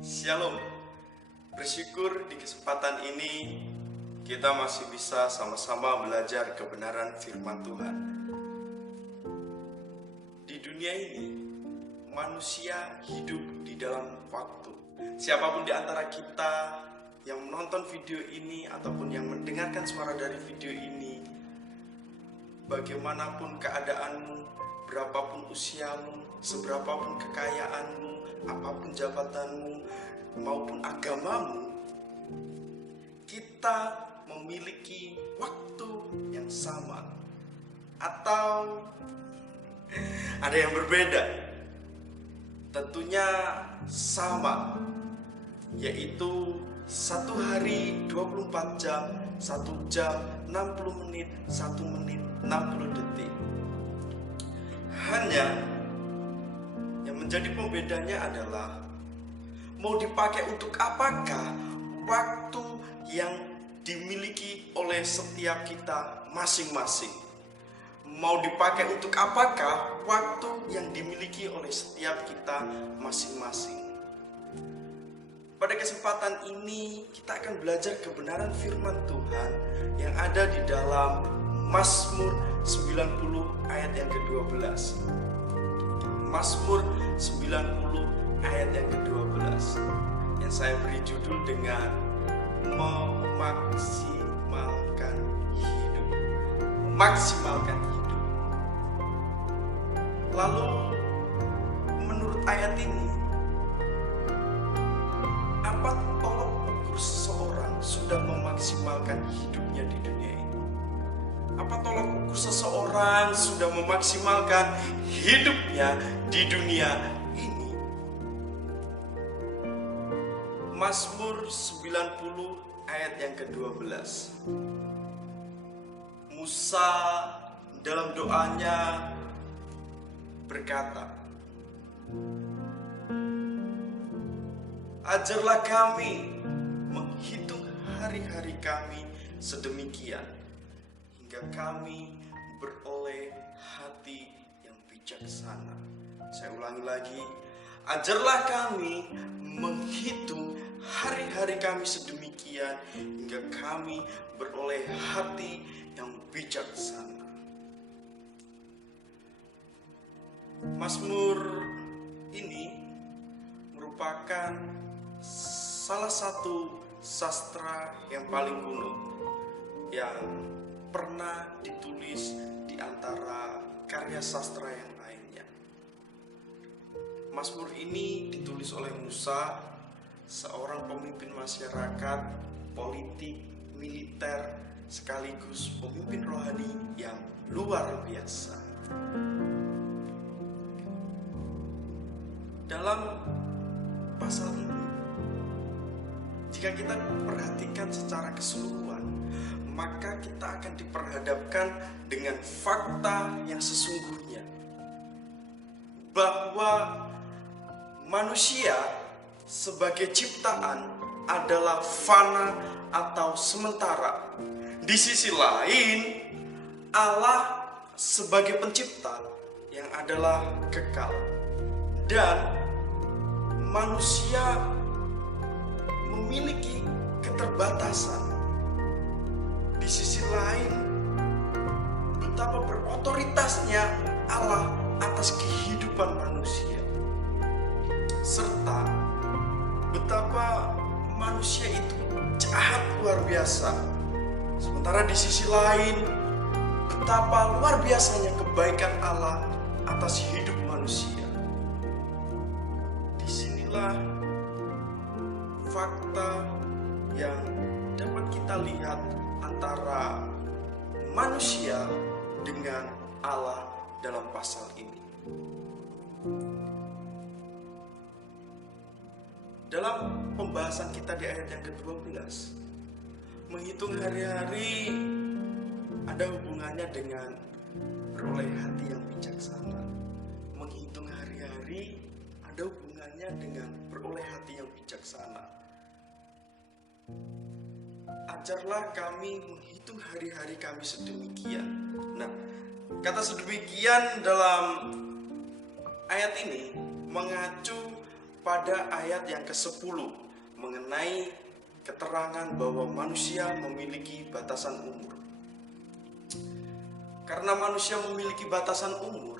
Shalom. Bersyukur di kesempatan ini kita masih bisa sama-sama belajar kebenaran firman Tuhan. Di dunia ini manusia hidup di dalam waktu. Siapapun di antara kita yang menonton video ini ataupun yang mendengarkan suara dari video ini, bagaimanapun keadaanmu, berapapun usiamu, seberapapun kekayaanmu, apapun jabatanmu maupun agamamu, kita memiliki waktu yang sama atau ada yang berbeda. Tentunya sama, yaitu 1 hari 24 jam, 1 jam 60 menit, 1 menit 60 detik. Hanya yang menjadi pembedanya adalah mau dipakai untuk apakah waktu yang dimiliki oleh setiap kita masing-masing. Mau dipakai untuk apakah waktu yang dimiliki oleh setiap kita masing-masing. Pada kesempatan ini kita akan belajar kebenaran firman Tuhan yang ada di dalam Mazmur 90 ayat yang ke-12. Mazmur 90 ayat yang ke-12 yang saya beri judul dengan memaksimalkan hidup. Memaksimalkan hidup. Lalu menurut ayat ini, apa tolok ukur seseorang sudah memaksimalkan hidupnya di dunia ini? Apa tolok ukur seseorang sudah memaksimalkan hidupnya di dunia ini? Mazmur 90 ayat yang ke-12. Musa dalam doanya berkata, ajarlah kami menghitung hari-hari kami sedemikian, hingga kami beroleh hati yang bijaksana. Saya ulangi lagi, ajarlah kami menghitung hari-hari kami sedemikian, hingga kami beroleh hati yang bijaksana. Mazmur ini merupakan salah satu sastra yang paling kuno yang pernah ditulis di antara karya sastra yang lainnya. Mazmur ini ditulis oleh Musa, seorang pemimpin masyarakat, politik, militer, sekaligus pemimpin rohani yang luar biasa. Dalam pasal ini, jika kita perhatikan secara keseluruhan, maka kita akan diperhadapkan dengan fakta yang sesungguhnya bahwa manusia sebagai ciptaan adalah fana atau sementara. Di sisi lain, Allah sebagai pencipta yang adalah kekal. Dan manusia memiliki keterbatasan. Di sisi lain, betapa berotoritasnya Allah atas kehidupan manusia, serta betapa manusia itu jahat luar biasa. Sementara di sisi lain, betapa luar biasanya kebaikan Allah atas hidup manusia. Disinilah fakta yang dapat kita lihat antara manusia dengan Allah dalam pasal ini. Dalam pembahasan kita di ayat yang ke-12, menghitung hari-hari ada hubungannya dengan beroleh hati yang bijaksana. Menghitung hari-hari ada hubungannya dengan beroleh hati yang bijaksana. Ajarlah kami menghitung hari-hari kami sedemikian. Nah, kata sedemikian dalam ayat ini mengacu pada ayat yang ke-10 mengenai keterangan bahwa manusia memiliki batasan umur. Karena manusia memiliki batasan umur,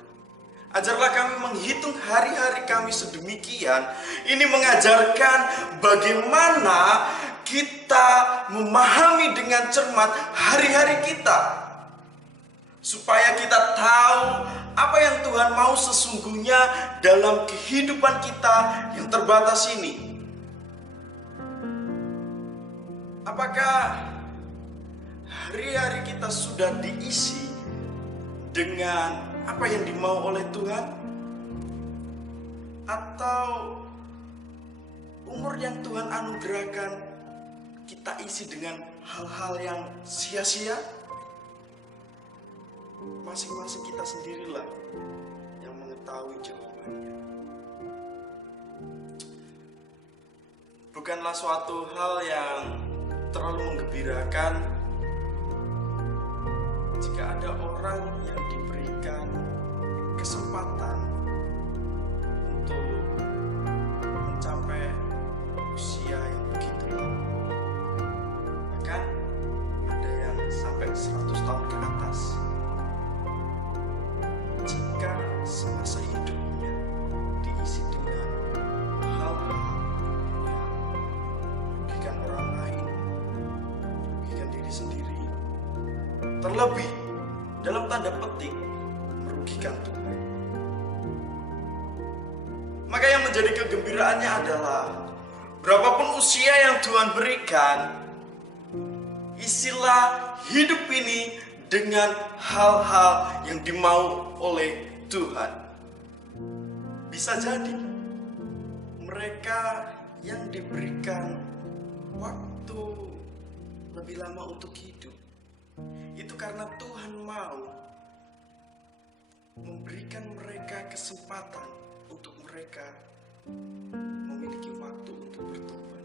ajarlah kami menghitung hari-hari kami sedemikian. Ini mengajarkan bagaimana kita memahami dengan cermat hari-hari kita, supaya kita tahu apa yang Tuhan mau sesungguhnya dalam kehidupan kita yang terbatas ini. Apakah hari-hari kita sudah diisi dengan apa yang dimau oleh Tuhan? Atau umur yang Tuhan anugerahkan kita isi dengan hal-hal yang sia-sia? Masing-masing kita sendirilah yang mengetahui jawabannya. Bukanlah suatu hal yang terlalu menggembirakan jika ada orang yang diberikan kesempatan untuk mencapai usia yang begitu lama. Bahkan ada yang sampai 100 tahun ke atas. Jika semasa hidupnya diisi dengan hal-hal yang merugikan orang lain, merugikan diri sendiri, terlebih dalam tanda petik merugikan Tuhan, maka yang menjadi kegembiraannya adalah berapapun usia yang Tuhan berikan, isilah hidup ini dengan hal-hal yang dimau oleh Tuhan. Bisa jadi mereka yang diberikan waktu lebih lama untuk hidup, itu karena Tuhan mau memberikan mereka kesempatan untuk mereka memiliki waktu untuk bertobat.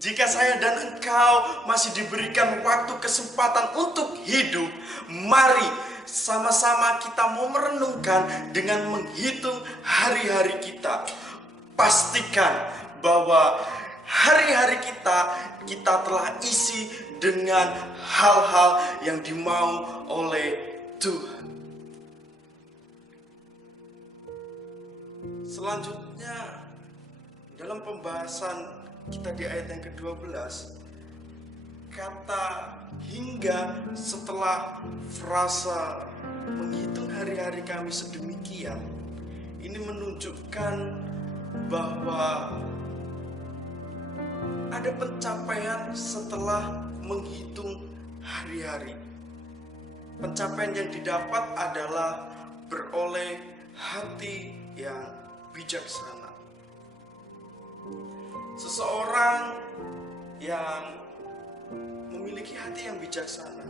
Jika saya dan engkau masih diberikan waktu kesempatan untuk hidup, mari sama-sama kita mau merenungkan dengan menghitung hari-hari kita. Pastikan bahwa hari-hari kita telah isi dengan hal-hal yang dimau oleh Tuhan. Selanjutnya, dalam pembahasan kita di ayat yang ke-12, kata hingga setelah frasa menghitung hari-hari kami sedemikian, ini menunjukkan bahwa ada pencapaian setelah menghitung hari-hari. Pencapaian yang didapat adalah beroleh hati yang bijaksana. Seseorang yang memiliki hati yang bijaksana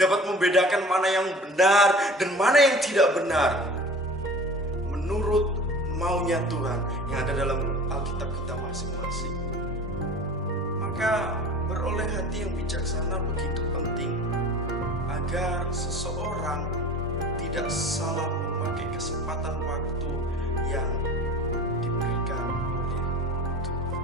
dapat membedakan mana yang benar dan mana yang tidak benar menurut maunya Tuhan yang ada dalam Alkitab kita masing-masing. Maka beroleh hati yang bijaksana begitu penting agar seseorang tidak salah memakai kesempatan waktu yang diberikan oleh Tuhan.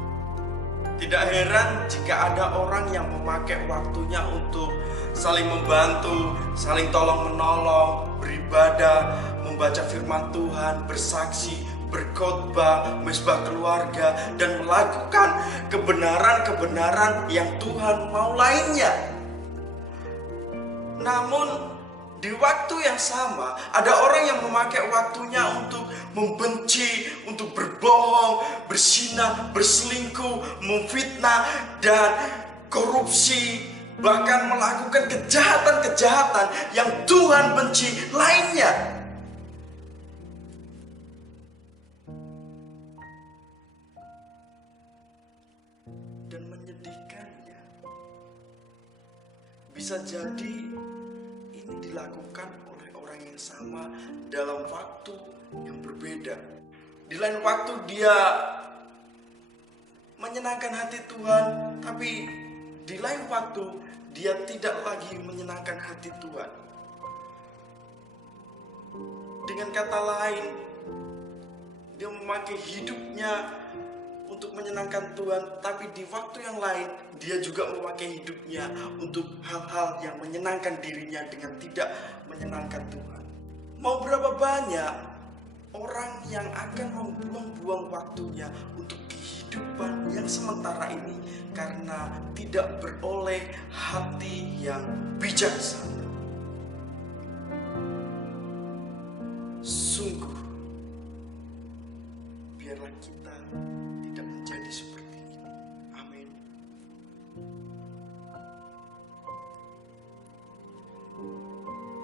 Tidak heran jika ada orang yang memakai waktunya untuk saling membantu, saling tolong-menolong, beribadah, membaca firman Tuhan, bersaksi, berkhotbah, mesbah keluarga, dan melakukan kebenaran-kebenaran yang Tuhan mau lainnya. Namun di waktu yang sama, ada orang yang memakai waktunya untuk membenci, untuk berbohong, berzinah, berselingkuh, memfitnah, dan korupsi, bahkan melakukan kejahatan-kejahatan yang Tuhan benci lainnya. Dan menyedihkannya, bisa jadi ini dilakukan oleh orang yang sama dalam waktu yang berbeda. Di lain waktu dia menyenangkan hati Tuhan, tapi di lain waktu dia tidak lagi menyenangkan hati Tuhan. Dengan kata lain, dia memakai hidupnya untuk menyenangkan Tuhan, tapi di waktu yang lain dia juga memakai hidupnya untuk hal-hal yang menyenangkan dirinya dengan tidak menyenangkan Tuhan. Mau berapa banyak orang yang akan membuang-buang waktunya untuk kehidupan yang sementara ini karena tidak beroleh hati yang bijaksana. Sungguh, biarlah kita tidak menjadi seperti ini. Amin.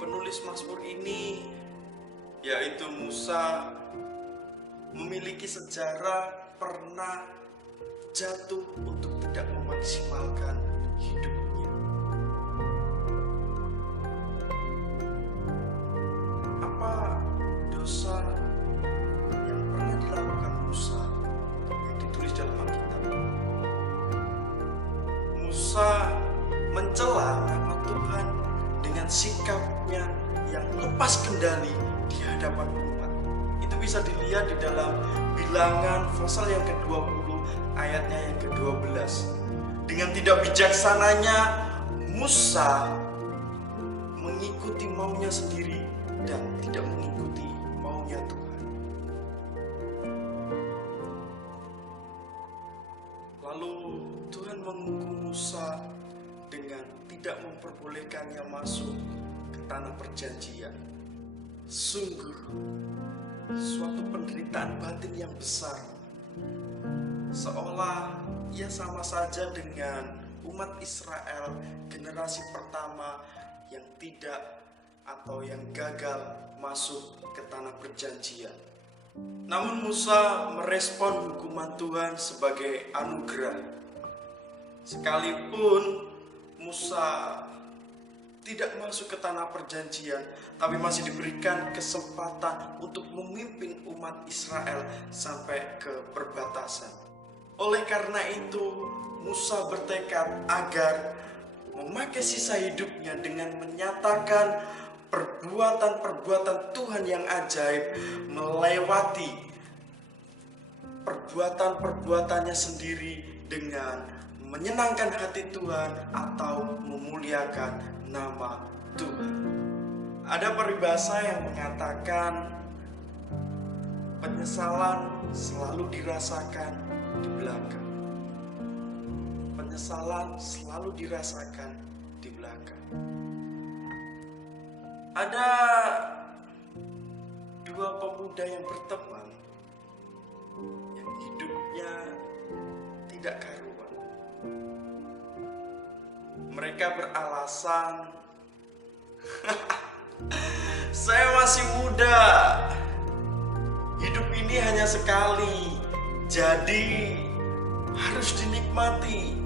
Penulis Mazmur ini, yaitu Musa, memiliki sejarah pernah jatuh untuk tidak memaksimalkan hidupnya. Apa dosa yang pernah dilakukan Musa yang ditulis dalam Alkitab? Musa mencela nama Tuhan dengan sikapnya yang lepas kendali di hadapan umat. Itu bisa dilihat di dalam Bilangan pasal yang ke-20 ayatnya yang ke-12. Dengan tidak bijaksananya Musa mengikuti maunya sendiri dan tidak mengikuti maunya Tuhan. Lalu Tuhan menghukum Musa dengan tidak memperbolehkannya masuk ke tanah perjanjian. Sungguh suatu penderitaan batin yang besar, seolah ia sama saja dengan umat Israel generasi pertama yang tidak atau yang gagal masuk ke tanah perjanjian. Namun Musa merespon hukuman Tuhan sebagai anugerah. Sekalipun Musa tidak masuk ke tanah perjanjian, tapi masih diberikan kesempatan untuk memimpin umat Israel sampai ke perbatasan. Oleh karena itu, Musa bertekad agar memakai sisa hidupnya dengan menyatakan perbuatan-perbuatan Tuhan yang ajaib, melewati perbuatan-perbuatannya sendiri dengan menyenangkan hati Tuhan atau memuliakan nama Tuhan. Ada peribahasa yang mengatakan penyesalan selalu dirasakan di belakang. Penyesalan selalu dirasakan di belakang. Ada dua pemuda yang berteman yang hidupnya tidak karuan. Mereka beralasan, saya masih muda, hidup ini hanya sekali, jadi harus dinikmati.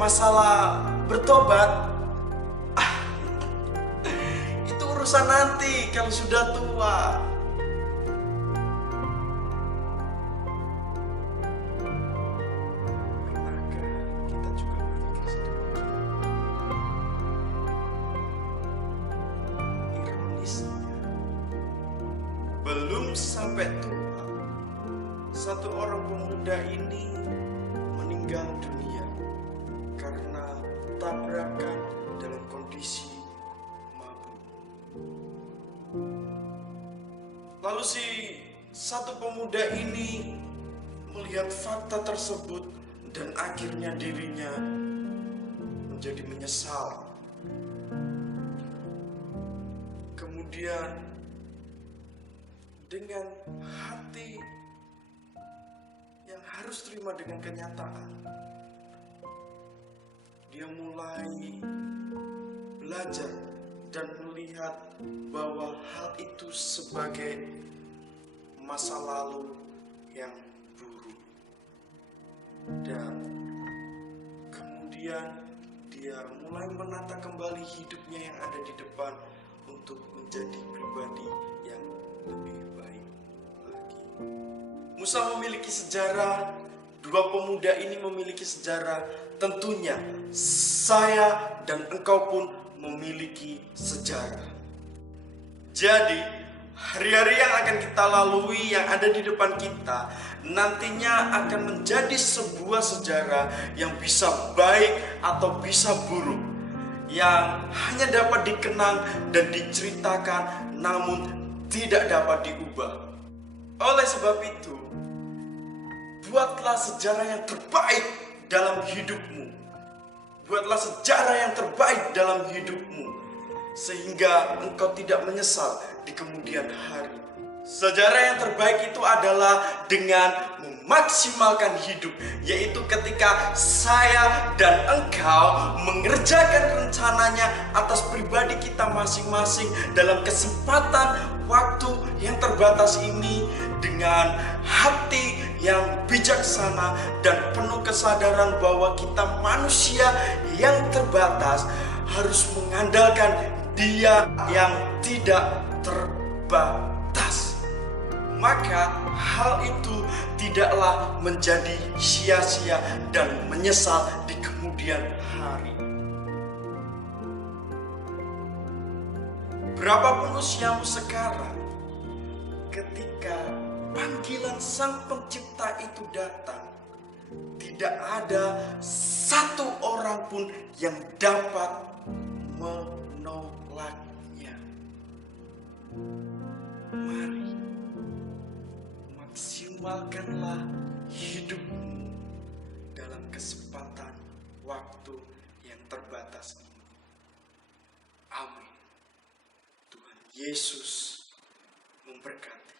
Masalah bertobat, itu urusan nanti kalau sudah tua. Belum sampai tua, satu orang pemuda ini meninggal dunia karena tabrakan dalam kondisi mabuk. Lalu si satu pemuda ini melihat fakta tersebut dan akhirnya dirinya menjadi menyesal. Kemudian dengan hati yang harus terima dengan kenyataan, dia mulai belajar dan melihat bahwa hal itu sebagai masa lalu yang buruk. Dan kemudian dia mulai menata kembali hidupnya yang ada di depan untuk menjadi pribadi yang lebih baik lagi. Musa memiliki sejarah, dua pemuda ini memiliki sejarah, tentunya saya dan engkau pun memiliki sejarah. Jadi hari-hari yang akan kita lalui, yang ada di depan kita, nantinya akan menjadi sebuah sejarah yang bisa baik atau bisa buruk, yang hanya dapat dikenang dan diceritakan, namun tidak dapat diubah. Oleh sebab itu, buatlah sejarah yang terbaik dalam hidupmu. Buatlah sejarah yang terbaik dalam hidupmu, sehingga engkau tidak menyesal di kemudian hari. Sejarah yang terbaik itu adalah dengan memaksimalkan hidup, yaitu ketika saya dan engkau mengerjakan rencananya atas pribadi kita masing-masing dalam kesempatan waktu yang terbatas ini, dengan hati yang bijaksana dan penuh kesadaran bahwa kita manusia yang terbatas harus mengandalkan Dia yang tidak terbatas. Maka hal itu tidaklah menjadi sia-sia dan menyesal di kemudian hari. Berapapun usiamu sekarang, ketika panggilan Sang Pencipta itu datang, tidak ada satu orang pun yang dapat menolaknya. Mari, maksimalkanlah hidupmu dalam kesempatan waktu yang terbatas ini. Amin. Tuhan Yesus memberkati.